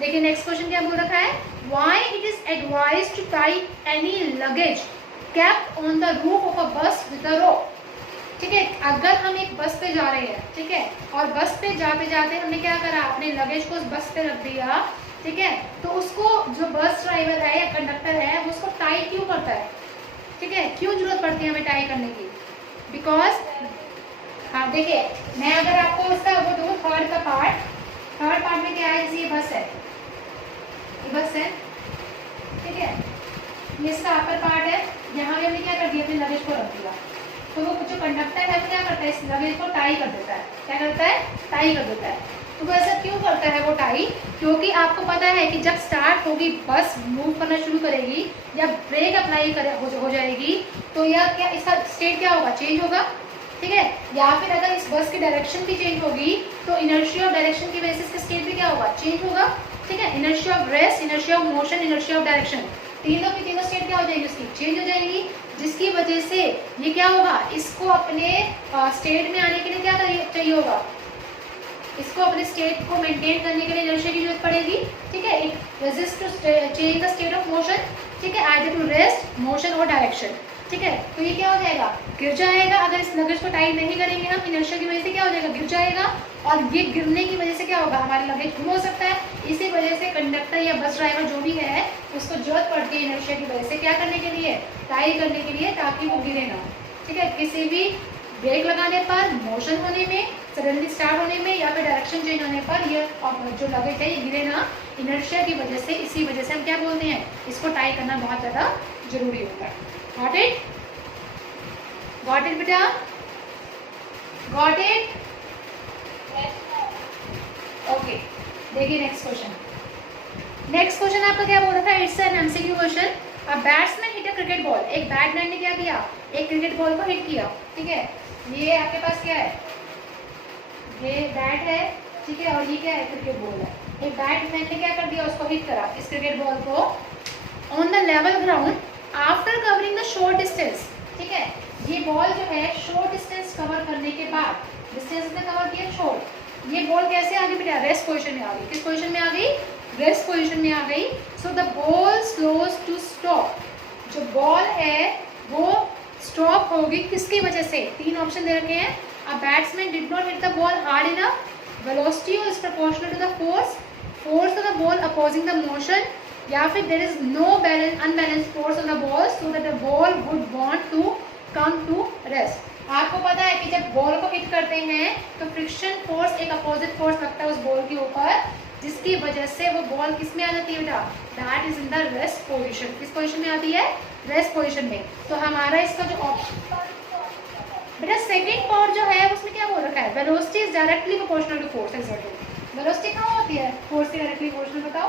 देखिए नेक्स्ट क्वेश्चन क्या बोल रखा है, why it is advised to tie any luggage cap on the roof of a bus with अ रोप। ठीक है, अगर हम एक बस पे जा रहे हैं, ठीक है, और बस पे जाते जाते हमने क्या करा, अपने लगेज को उस बस पे रख दिया, ठीक है, तो उसको जो बस ड्राइवर है या कंडक्टर है वो उसको टाई क्यों करता है, ठीक है, क्यों जरूरत पड़ती है हमें टाई करने की? बिकॉज हाँ देखिए, मैं अगर आपको इसका वो दूँ थर्ड पार्ट में क्या है, जैसे ये बस है, ये बस है, ठीक है। ये इसका अपर पार्ट है, यहाँ पे हमने क्या कर दिया, अपने लगेज को रख दिया। तो वो जो कंडक्टर है वो क्या करता है, इस लगेज को टाई कर देता है। क्या करता है, टाई कर देता है। तो वो ऐसा क्यों करता है वो टाई, क्योंकि आपको पता है कि जब स्टार्ट होगी, बस मूव करना शुरू करेगी या ब्रेक अप्लाई हो जाएगी, तो या क्या इसका स्टेट क्या होगा, चेंज होगा, ठीक है। या फिर अगर इस बस की डायरेक्शन भी चेंज होगी तो इनर्शिया ऑफ डायरेक्शन की वजह से इसका स्टेट भी क्या होगा, चेंज होगा, ठीक है। Inertia of rest, inertia of motion, inertia of direction, तीनों की तीनों स्टेट क्या हो जाएगी, उसकी चेंज हो जाएगी, जिसकी वजह से ये क्या होगा, इसको अपने स्टेट में आने के लिए क्या चाहिए होगा, इसको अपने स्टेट को मेंटेन करने के लिए इनर्शिया की जरूरत पड़ेगी, ठीक है। It resist to change the state of motion, ठीक है, आइदर टू रेस्ट, मोशन और डायरेक्शन, ठीक है। तो ये क्या हो जाएगा, गिर जाएगा। अगर इस लगेज को टाइट नहीं करेंगे हम, इनर्शिया की वजह से क्या हो जाएगा, गिर जाएगा। और ये गिरने की वजह से क्या होगा, हमारे लगेज गुम हो सकता है। इसी वजह से कंडक्टर या बस ड्राइवर जो भी है, उसको जरूरत पड़ती है इनर्शिया की वजह से क्या करने के लिए, टाई करने के लिए, ताकि वो गिरे ना, ठीक है। किसी भी ब्रेक लगाने पर, मोशन होने में, सडनली स्टार्ट होने में या फिर डायरेक्शन चेंज होने पर ये जो लगेज है ये गिरे ना, इनर्शिया की वजह से। इसी वजह से हम क्या बोलते हैं, इसको टाई करना बहुत ज़्यादा जरूरी होता है। गॉट इट, गॉट इट बेटा, गॉट इट, ओके। देखिए नेक्स्ट क्वेश्चन, नेक्स्ट क्वेश्चन आपका क्या बोल रहा था, it's an MCQ question. A batsman hit a cricket ball, एक बैट्समैन ने क्या किया, एक क्रिकेट बॉल को हिट किया, ठीक है। ये आपके पास क्या है, ये बैट है, ठीक है, और ये क्या है, क्रिकेट बॉल है। एक बैट्समैन ने क्या कर दिया, उसको हिट करा, इस क्रिकेट बॉल को, on the level ground after covering the short distance, ठीक है। ये बॉल जो है शॉर्ट डिस्टेंस कवर करने के बाद, डिस्टेंस ने कवर किया शॉर्ट, ये बॉल कैसे आ गई बेटा, रेस्ट पोजीशन में आ गई। किस पोजीशन में आ गई, रेस्ट पोजीशन में आ गई। So the ball slows to stop, जो बॉल है वो स्टॉप होगी किसकी वजह से, तीन ऑप्शन दे रखे हैं। A batsman did not hit the ball hard enough, velocity is proportional to the force, force of the ball opposing the motion, या फिर there is no balance unbalance force on the ball so that the ball would want to come to rest. आपको पता है कि जब ball को hit करते हैं तो फ्रिक्शन फोर्स, एक अपोजिट फोर्स लगता है उस बॉल के ऊपर, जिसकी वजह से वो बॉल किस में आ जाती है बेटा, that is in the rest position. किस पोजीशन में आती है, रेस्ट पोजीशन में। तो हमारा इसका जो ऑप्शन बेटा सेकंड पार्ट जो है उसमें क्या बोल रखा है, velocity is directly proportional to force exerted. Velocity कहाँ होती है, फोर्स के डायरेक्टली प्रोपोर्शनल, बताओ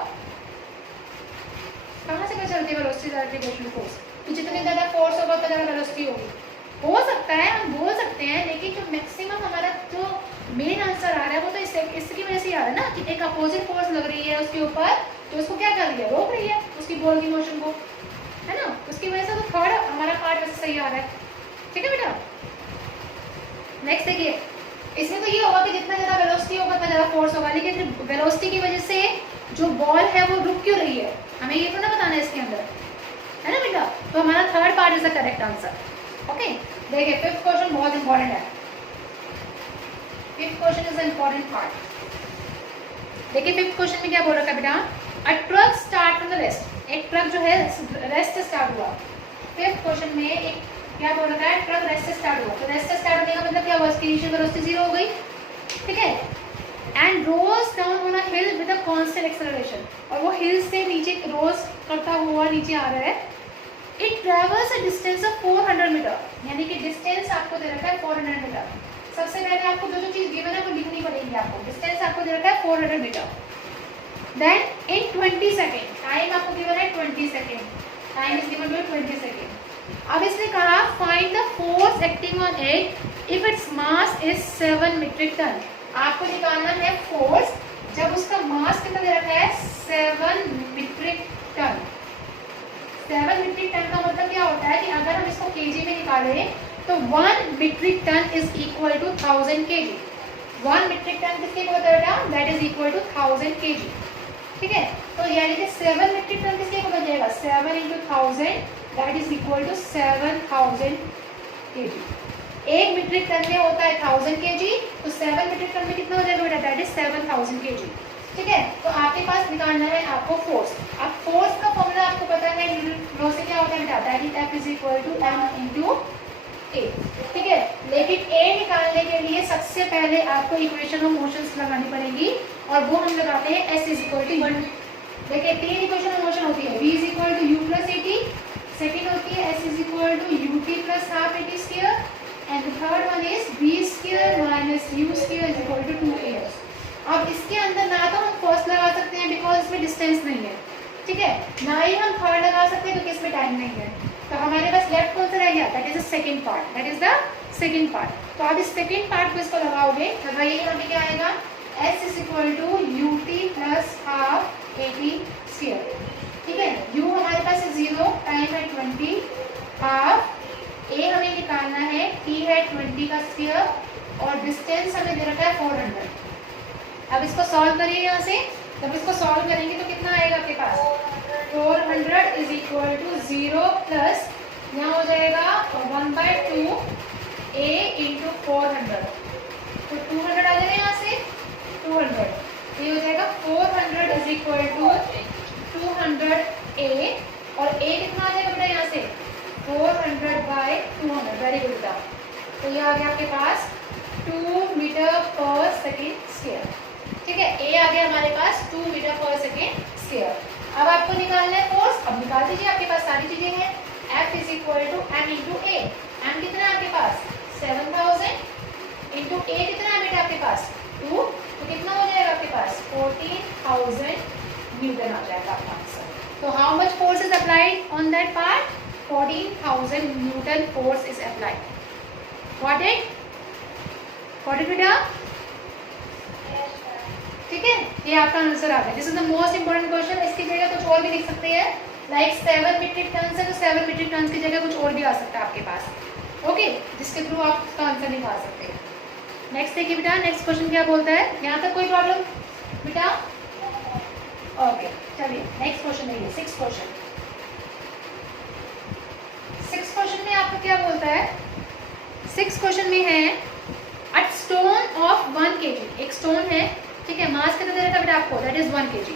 कहाँ से पता चलती है velocity directly proportional to force. तो जितनी ज़्यादा फोर्स होगा उतना ज़्यादा वेलोसिटी होगी। हो सकता है हम बोल सकते हैं, लेकिन जो मैक्सिमम हमारा जो मेन आंसर आ रहा है वो तो इसकी वजह से आ रहा है ना, कि एक अपोजिट फोर्स लग रही है उसके ऊपर, तो उसको क्या कर रही है, रोक रही है उसकी बॉल की मोशन को, है ना। उसकी वजह से तो थर्ड हमारा पार्ट वैसे सही आ रहा है, ठीक है बेटा। नेक्स्ट देखिए, इसमें तो ये होगा कि जितना ज़्यादा वेलोसिटी होगा उतना ज़्यादा फोर्स होगा, लेकिन वेलोसिटी की वजह से जो बॉल है वो रुक क्यों रही है, हमें ये तो ना बताना है इसके अंदर, है ना बेटा। तो हमारा third part is the correct answer. Okay, देखिए फिफ्थ क्वेश्चन बहुत इंपॉर्टेंट है। Fifth question is important part. देखिए फिफ्थ क्वेश्चन में क्या बोल रखा है बेटा, a truck start from the rest, एक ट्रक जो है रेस्ट से स्टार्ट हुआ। फिफ्थ क्वेश्चन में एक क्या बोल रखा है, ट्रक रेस्ट से स्टार्ट हुआ। तो रेस्ट से स्टार्ट होने का मतलब क्या हुआ, इसकी इनिशियल वेलोसिटी 0 हो गई, ठीक है। And rolls down on a hill with a constant acceleration, और वो हिल से नीचे रोज करता हुआ नीचे आ रहा है। It travels a distance of 400 metre, यानी कि डिस्टेंस आपको दे रखा है 400 मीटर। सबसे पहले आपको जो चीज गिवन है वो लिखनी पड़ेगी आपको। डिस्टेंस आपको दे रखा है 400 metre. Then in 20 second, time आपको गिवन है 20 second, time is given to 20 second. अब इसने कहा find the force acting on it if it's mass is 7 metric ton. आपको निकालना है फोर्स जब उसका मास कितना दे रखा है, 7 मीट्रिक टन। 7 मीट्रिक टन का मतलब क्या होता है कि अगर हम इसको केजी में निकालें तो 1 metric ton is equal to 1000 KG. 1 metric ton किसके इक्वल होता है बेटा, that is equal to 1000 KG, ठीक है। तो यानी कि 7 मीट्रिक टन किसके इक्वल हो जाएगा, 7 into 1000 that is equal to 7000 KG. 1 metric ton में होता है 1000 केजी, तो 7 मीट्रिक टन में कितना हो जाएगा बेटा, दैट इज 7000 केजी, ठीक है। तो आपके पास निकालना है आपको फोर्स। अब फोर्स का फॉर्मूला आपको पता है, न्यूटन से क्या होता है बेटा, that is F is equal to m into a, ठीक है। लेकिन a निकालने के लिए सबसे पहले आपको इक्वेशन ऑफ मोशंस लगानी पड़ेगी, और वो हम लगाते हैं s इज इक्वल टू 1, देखिए 3 इक्वेशन ऑफ मोशन होती है, v is equal to u plus at, second होती है s is equal to ut plus half at square, and the third one is v square minus u square is equal to 2as। अब इसके अंदर ना तो हम first लगा सकते हैं बिकॉज इसमें डिस्टेंस नहीं है, ठीक है, ना ही हम थर्ड लगा सकते हैं क्योंकि इसमें टाइम नहीं है। तो हमारे पास लेफ्ट कौन सा रह गया, that is the second part, that is the second part. तो आप इस सेकंड पार्ट को इसको लगाओगे, लगाइए, यहाँ पे क्या आएगा, s is equal to ut plus half at square, ठीक है, u हमारे पास है 0, टाइम है 20, हाफ a हमें निकालना है, t है 20 का स्क्वायर, और डिस्टेंस हमें दे रखा है 400। अब इसको सॉल्व करिए यहाँ से, जब इसको सॉल्व करेंगे तो कितना आएगा आपके पास, 400 इज इक्वल टू 0 प्लस यहाँ हो जाएगा 1/2 a इंटू 400, तो 200 आ जाएगा यहाँ से, 200, ये हो जाएगा 400 इज इक्वल टू 200 a, और a कितना आ जाएगा बेटा यहाँ से, 400/200, वेरी गुड बेटा। तो ये आ गया आपके पास 2 मीटर पर सेकेंड स्क्वायर, ठीक है, a आ गया हमारे पास 2 मीटर पर सेकेंड स्क्वायर। अब आपको निकालना है फोर्स, अब निकाल दीजिए, आपके पास सारी चीजें हैं, F is equal to m into a, m कितना है आपके पास 7000 इंटू a कितना है बेटा आपके पास 2, तो कितना हो जाएगा आपके पास 14000 न्यूटन आ जाएगा आपका आंसर। तो how much force is applied on that part, 14000 Newton force is applied. Got it बेटा, ठीक है, ये आपका आंसर आ गया। This is the most important question. इसकी जगह कुछ और भी लिख सकते हैं, लाइक 7 मीट्रिक टन है तो 7 मीट्रिक टन की जगह कुछ और भी आ सकता है आपके पास, ओके, जिसके थ्रू आप उसका आंसर निकाल सकते हैं। नेक्स्ट देखिए बेटा, नेक्स्ट क्वेश्चन क्या बोलता है, यहाँ तक कोई प्रॉब्लम बेटा, ओके, चलिए नेक्स्ट क्वेश्चन देखिए, 6th क्वेश्चन। 6th क्वेश्चन में आपको क्या बोलता है, 6th क्वेश्चन में है अ स्टोन ऑफ 1 kg, एक स्टोन है, ठीक है, मास कितना दे रखा है बेटा आपको, दैट इज 1 kg।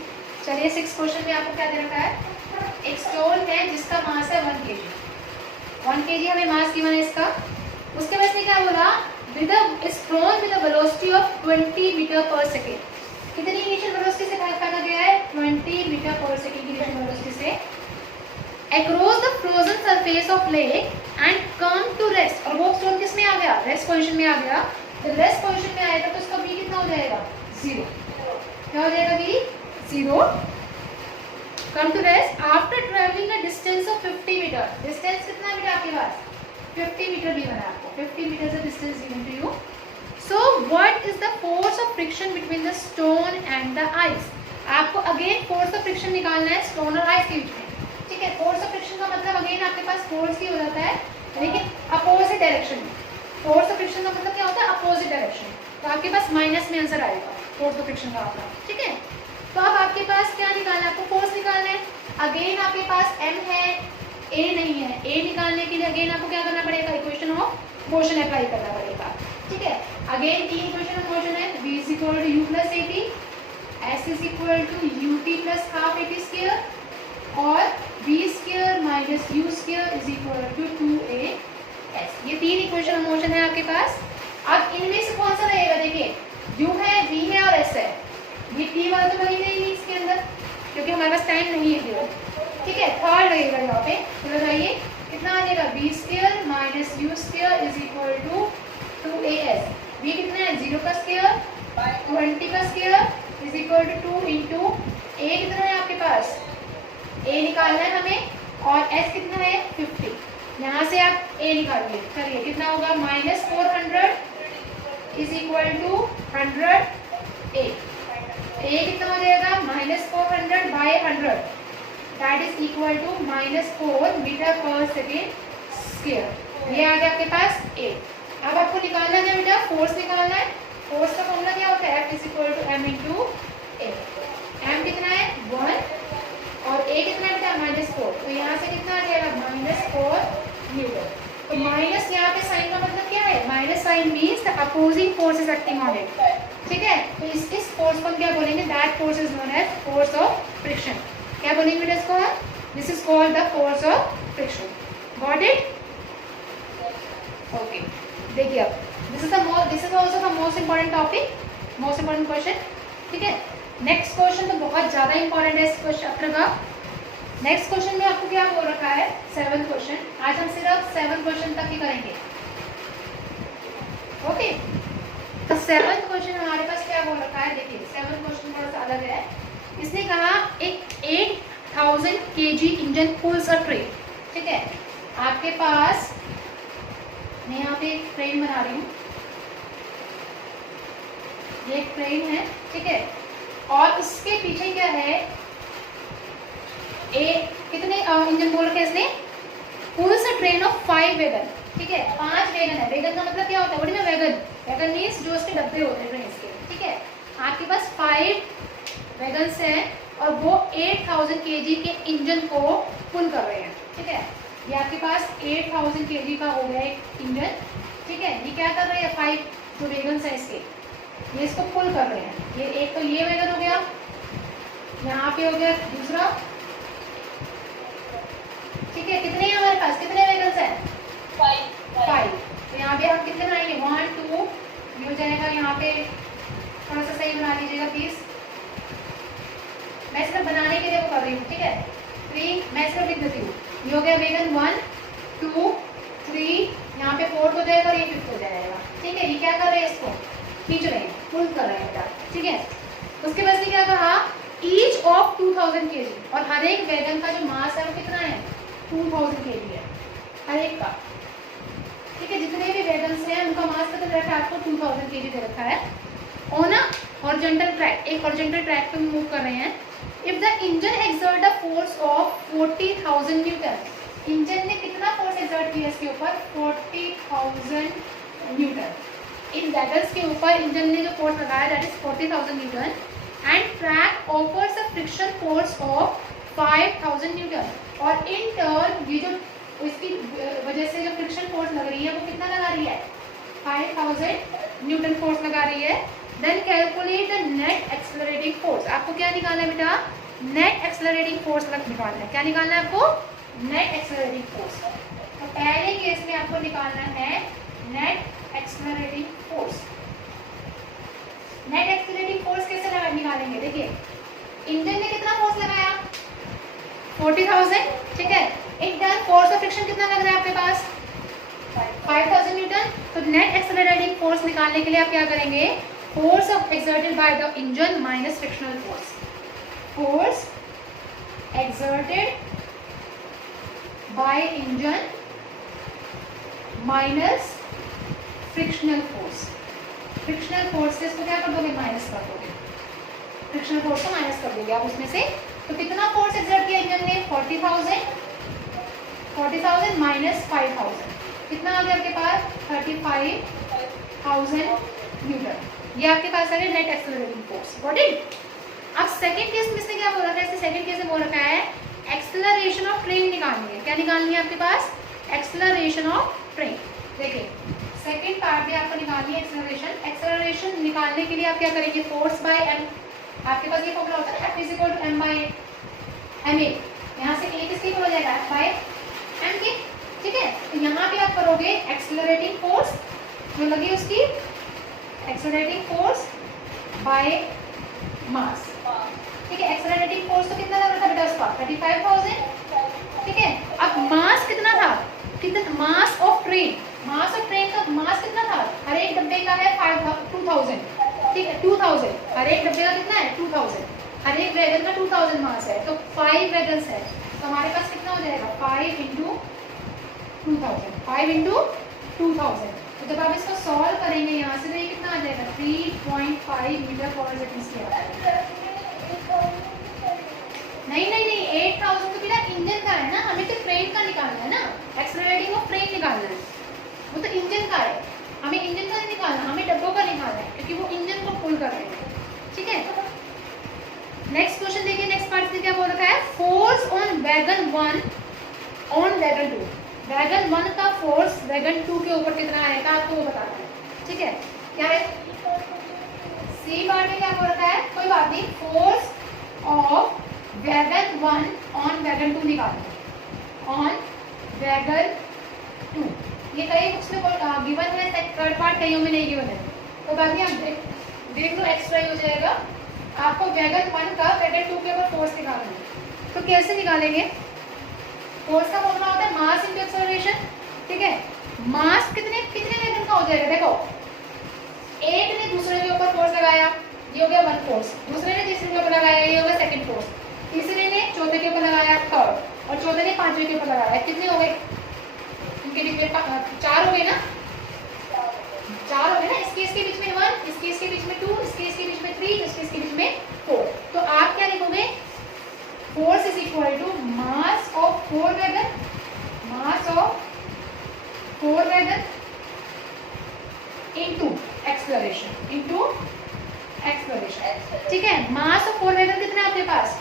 चलिए 6th क्वेश्चन में आपको क्या दे रखा है, एक स्टोन है जिसका मास है 1 kg, 1 kg हमें मास गिवन है इसका। उसके बाद में क्या बोला, with a stone with a velocity of 20 metre per second, कितनी इनिशियल वेलोसिटी से काटा गया है, 20 मीटर पर सेकेंड की इनिशियल वेलोसिटी से, across the frozen surface of lake and come to rest, और वो स्टोन किस में आ गया, रेस्ट पोजीशन में आ गया। जब रेस्ट पोजीशन में आएगा तो उसका v कितना हो जाएगा, 0, क्या हो जाएगा v 0, come to rest after travelling a distance of 50 metre, distance कितना है बेटा आपके पास 50 मीटर गिवन है आपको, 50 metre is the distance given to you. So what is the force of friction between the stone and the ice, आपको again force of friction निकालना है stone और आइस के बीच में, ठीक है। फोर्स ऑफ फ्रिक्शन का मतलब अगेन आपके पास फोर्स ही हो जाता है, लेकिन अपोजिट डायरेक्शन में। फोर्स ऑफ फ्रिक्शन का मतलब क्या होता है, अपोजिट डायरेक्शन, तो आपके पास माइनस में आंसर आएगा फोर्स ऑफ फ्रिक्शन का आपका, ठीक है। तो अब आपके पास क्या निकालना है, आपको फोर्स निकालना है, अगेन आपके पास m है, a नहीं है, a निकालने के लिए अगेन आपको क्या करना पड़ेगा, इक्वेशन ऑफ मोशन अप्लाई करना पड़ेगा, ठीक है। अगेन तीन इक्वेशन ऑफ मोशन है, v is equal to u plus at, s is equal to ut plus half at square, और v square minus u square is equal to 2as, ये तीन equation of motion है आपके पास। अब इनमें से कौन सा रहेगा, देखिए u है, v है और s है, ये t वाला तो लगेगा ही नहीं इसके अंदर क्योंकि हमारे पास टाइम नहीं है केवल, ठीक है। थर्ड लगेगा यहाँ पे, तो लगाइए कितना आ जाएगा, v square minus u square is equal to 2as, v कितना है 0 का स्क्वायर 20 का square is equal to 2 into a कितना है आपके पास, a निकालना है हमें, और s कितना है 50, यहाँ से आप a निकालिए, चलिए कितना होगा, minus 400 is equal to 100 a कितना हो जाएगा, minus 400/100 that is equal to -4 metre per second square, ये आ गया आपके पास a। अब आपको निकालना है बेटा, फोर्स निकालना है, फोर्स का फॉर्मूला क्या होता है, F is equal to m into a, m कितना है 1 और a कितना है बेटा -4, तो यहाँ से कितना आ जाएगा -4 न्यूटन। तो माइनस यहाँ पे साइन का मतलब क्या है, minus sine means the opposing force is acting on it, ठीक है। तो इस फोर्स को हम क्या बोलेंगे, that force is known as force of friction, क्या बोलेंगे बेटा इसको, this is called the force of friction. Got it, okay. देखिए अब this is also the most important topic, most important question, ठीक है। नेक्स्ट क्वेश्चन तो बहुत ज्यादा इंपॉर्टेंट है इस चैप्टर का। नेक्स्ट क्वेश्चन में आपको क्या बोल रखा है, 7th क्वेश्चन। आज हम सिर्फ 7 क्वेश्चन तक ही करेंगे, ओके। तो 7th क्वेश्चन हमारे पास क्या बोल रखा है, देखिए 7th क्वेश्चन थोड़ा सा अलग है। इसने कहा एक 8000 kg इंजन पुल्स अ ट्रेन, ठीक है। आपके पास मैं यहाँ पे एक ट्रेन बना रही हूँ, ये एक ट्रेन है, ठीक है। और उसके पीछे क्या है, कितने इंजन बोल रखे इसने, pools a train of 5 wagon, ठीक है। 5 वैगन है। वैगन का मतलब क्या होता है, बड़ी में वैगन, वैगन मीन्स जो उसके डब्बे होते हैं ट्रेन के, ठीक है। आपके पास 5 वैगन्स हैं और वो 8000 kg के इंजन को पुल कर रहे हैं, ठीक है। ये आपके पास 8000 kg का हो गया एक इंजन, ठीक है। ये क्या कर रहे हैं, 5 जो वैगन्स हैं इसके, ये इसको पुल कर रहे हैं। ये एक तो ये वैगन हो गया, यहाँ पे हो गया दूसरा, ठीक है। कितने हैं हमारे पास, कितने वैगन्स हैं, 5। तो यहाँ पे आप कितने बनाएंगे, 1 2, ये हो जाएगा। यहाँ पे थोड़ा सा सही बना लीजिएगा प्लीज, मैं सिर्फ बनाने के लिए वो कर रही हूँ, ठीक है। 3 मैं सिर्फ लिख देती हूँ। ये हो गया वैगन 1 2 3, यहाँ पे 4th हो जाएगा और ये 5th हो जाएगा, ठीक है। ये क्या कर रहे हैं, इसको खींच रहे हैं, पुल कर रहे हैं बेटा, ठीक है। उसके बाद से क्या कहा, ईच ऑफ 2000 kg, और हर एक वैगन का जो मास है वो कितना है, 2000 kg है हर एक का, ठीक है। जितने भी वैगन्स हैं उनका मास कितना दे रखा है आपको, 2000 kg दे रखा है। ऑन अ हॉरिजॉन्टल ट्रैक, एक हॉरिजॉन्टल ट्रैक पे मूव कर रहे हैं। If the engine exert a force of 40,000 Newton, engine ने कितना फोर्स एक्सर्ट किया इसके ऊपर, 40,000 न्यूटन। इन वैगन्स के ऊपर इंजन ने जो फोर्स लगाया that is 40,000 Newton, and track offers a friction force of 5,000 Newton, और इन टर्न ये जो इसकी वजह से जो फ्रिक्शन फोर्स लग रही है वो कितना लगा रही है, 5000 न्यूटन फोर्स लगा रही है। Then calculate the net accelerating force, आपको क्या निकालना है बेटा, नेट एक्सेलरेटिंग फोर्स निकालना है। क्या निकालना है आपको, नेट एक्सेलरेटिंग फोर्स। तो पहले केस में आपको निकालना है net accelerating force. Net accelerating force कैसे निकालेंगे, देखिए इंजन ने कितना फोर्स लगाया, 40,000, ठीक है। In turn force of friction कितना लग रहा है आपके पास, 5,000 न्यूटन। तो नेट एक्सेलरेटिंग फोर्स निकालने के लिए आप क्या करेंगे, force of exerted by the engine minus frictional force, force exerted by engine minus frictional force. Frictional force से इसको क्या कर दोगे, माइनस कर दोगे, फ्रिक्शनल फोर्स को माइनस कर दोगे आप उसमें से। तो कितना फोर्स एक्सर्ट किया इंजन ने, 40,000 माइनस 5,000, कितना आ गया आपके पास, 35,000 न्यूटन। ये आपके पास आ गया net accelerating force, got it. अब सेकंड केस में इसने क्या बोल रखा है, इससे सेकंड केस में बोल रखा है एक्सेलरेशन ऑफ ट्रेन निकालनी है। क्या निकालनी है आपके पास, एक्सेलरेशन ऑफ ट्रेन। देखिए सेकंड पार्ट में आपको निकालनी है एक्सेलरेशन। एक्सेलरेशन निकालने के लिए आप क्या करेंगे, फोर्स बाय एम, आपके पास ये फॉर्मूला होता है F is equal to m by ma, यहाँ से a किसके हो जाएगा, F बाय m के, ठीक है। तो यहाँ पे आप करोगे एक्सेलरेटिंग फोर्स जो लगी उसकी, एक्सेलरेटिंग फोर्स बाय मास, ठीक है। एक्सेलरेटिंग फोर्स तो कितना लग रहा था बेटा उसका, 35,000, ठीक है। अब मास कितना था, कितना, mass of train, mass of train का मास कितना था, हर एक डब्बे का है 2,000, ठीक है। 2,000 हर एक डब्बे का कितना है, 2,000, हर एक वैगन का 2,000 मास है। तो 5 वैगन्स है, तो हमारे पास कितना हो जाएगा, 5 इंटू 2,000, 5 इंटू 2,000। तो जब आप इसको सॉल्व करेंगे यहाँ से तो ये कितना आ जाएगा, 3.5 मीटर पर सेकंड। नहीं नहीं नहीं, 8,000 तो बिना इंजन का है ना, हमें तो ट्रेन का निकालना है ना, एक्सेलरेटिंग ऑफ ट्रेन निकालना है, वो तो इंजन का है, हमें इंजन का नहीं निकालना, हमें डब्बों का निकालना है क्योंकि वो इंजन को पुल कर रहे हैं, ठीक है। नेक्स्ट क्वेश्चन देखिए, नेक्स्ट पार्ट में क्या बोल रखा है, force on wagon 1 on wagon 2। Wagon 1 का फोर्स वैगन 2 के ऊपर कितना आएगा आपको वो बताना है, ठीक है। क्या है, सी पार्ट में क्या बोल रखा है, कोई बात नहीं, force of wagon 1 on wagon 2 निकालना, ऑन वैगन 2। ये कई बुक्स में गिवन है, थर्ड पार्ट कईयों में नहीं गिवन है, तो बाकी आप देख लो, एक्स्ट्रा ही हो जाएगा। आपको वैगन 1 का वैगन 2 के ऊपर फोर्स निकालना है। तो कैसे निकालेंगे? फोर्स का फॉर्मूला होता है मास इनटू एक्सेलरेशन, ठीक है। मास कितने कितने वैगन का हो जाएगा? देखो, एक ने दूसरे के ऊपर फोर्स लगाया, ये हो गया 1 फोर्स, दूसरे ने तीसरे के ऊपर लगाया, ये हो गया 2nd फोर्स, तीसरे ने चौथे के ऊपर लगाया 3rd, और चौथे ने 5वें के ऊपर लगाया। कितने हो गए? इनके बीच में 4 हो गए ना, 4 हो गए ना। इस केस के बीच में 1, इस केस के बीच में 2, इस केस के बीच में 3, इस केस के बीच में 4। तो आप क्या लिखोगे? Force is equal to mass of 4 wagon, mass of 4 wagon into acceleration, into acceleration, ठीक है। मास ऑफ 4 वैगन कितना है आपके पास?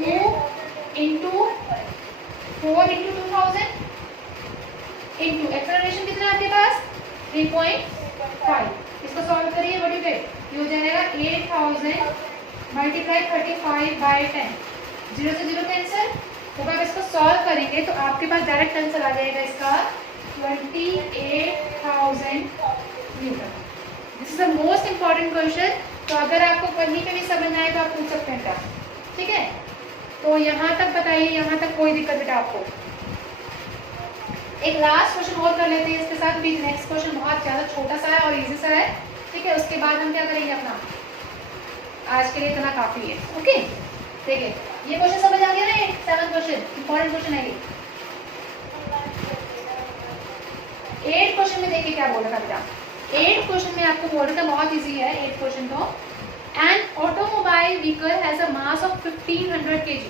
2 इंटू 4 इंटू 2000 इंटू एक्सेलरेशन कितना है आपके पास? 3.5। इसको सॉल्व करिए, व्हाट यू गेट? ये हो जाएगा 8000 मल्टीप्लाई 35/10, 0 से 0 कैंसिल। तो आप इसको सॉल्व करेंगे तो आपके पास डायरेक्ट आंसर आ जाएगा इसका 28,000 Newton. This is the most important question. तो अगर आपको कहीं पे भी समझ आए तो आप पूछ सकते हैं, ठीक है। तो यहाँ तक बताइए, यहाँ तक कोई दिक्कत बेटा आपको? एक लास्ट क्वेश्चन और कर लेते हैं इसके साथ भी। नेक्स्ट क्वेश्चन बहुत ज़्यादा छोटा सा है और इजी सा है, ठीक है। उसके बाद हम क्या करेंगे, अपना आज के लिए इतना काफ़ी है, ओके। देखिए ये क्वेश्चन समझ आ गया ना, 7th क्वेश्चन इंपॉर्टेंट क्वेश्चन है ये। 8 क्वेश्चन में देखिए क्या बोल रहा था बेटा। 8 क्वेश्चन में आपको बोल रहा था, बहुत इजी है 8 क्वेश्चन तो। An automobile vehicle has a mass of 1500 kg।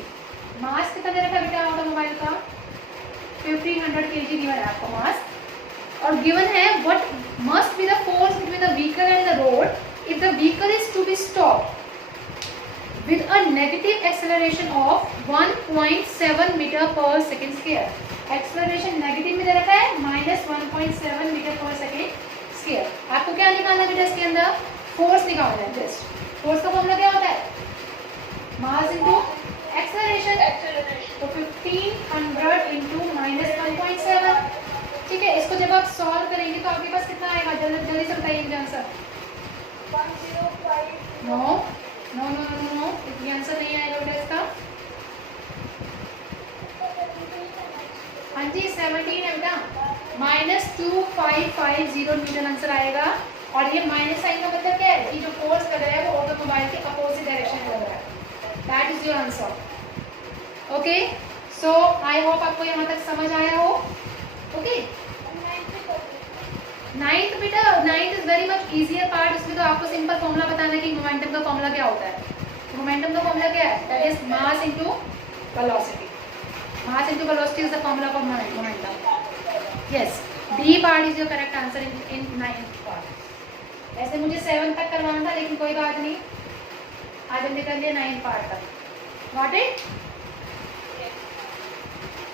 मास कितना दे रखा है बेटा ऑटोमोबाइल का? 1500 kg गिवन है आपको मास, और गिवन है what must be the force between the vehicle and the road if the vehicle is to be stopped with a negative acceleration of 1.7 metre per second square. Acceleration negative में दे रखा है -1.7 metre per second square. आपको क्या निकालना है बेटा इसके अंदर? फोर्स निकालना है। जस्ट फोर्स का फॉर्मूला क्या होता है? Mass into acceleration. तो 1500 इंटू -1.7, ठीक है। इसको जब आप सॉल्व करेंगे तो आपके पास कितना आएगा? जल्दी से बताइए मुझे answer. 105। No no no no no, ये आंसर नहीं आएगा बेटा इसका। हाँ जी 17 है बेटा, -2550 न्यूटन आंसर आएगा। और ये माइनस साइन का मतलब क्या है? कि जो फोर्स कर रहा है वो ऑटोमोबाइल के अपोजिट डायरेक्शन में लग रहा है। That is your answer, okay. So I hope आपको यहाँ तक समझ आया हो, ओके। 9th बेटा, 9th is very much easier part. इसमें तो आपको सिंपल फॉर्मूला बताना है कि मोमेंटम का फॉर्मूला क्या होता है। मोमेंटम का फॉर्मूला क्या है? That is mass into velocity. Mass into velocity is the formula for momentum. Yes, D part is your correct answer in 9th part. ऐसे मुझे 7 तक करवाना था, लेकिन कोई बात नहीं, आज हमने कर लिया 9th पार्ट तक। Got it?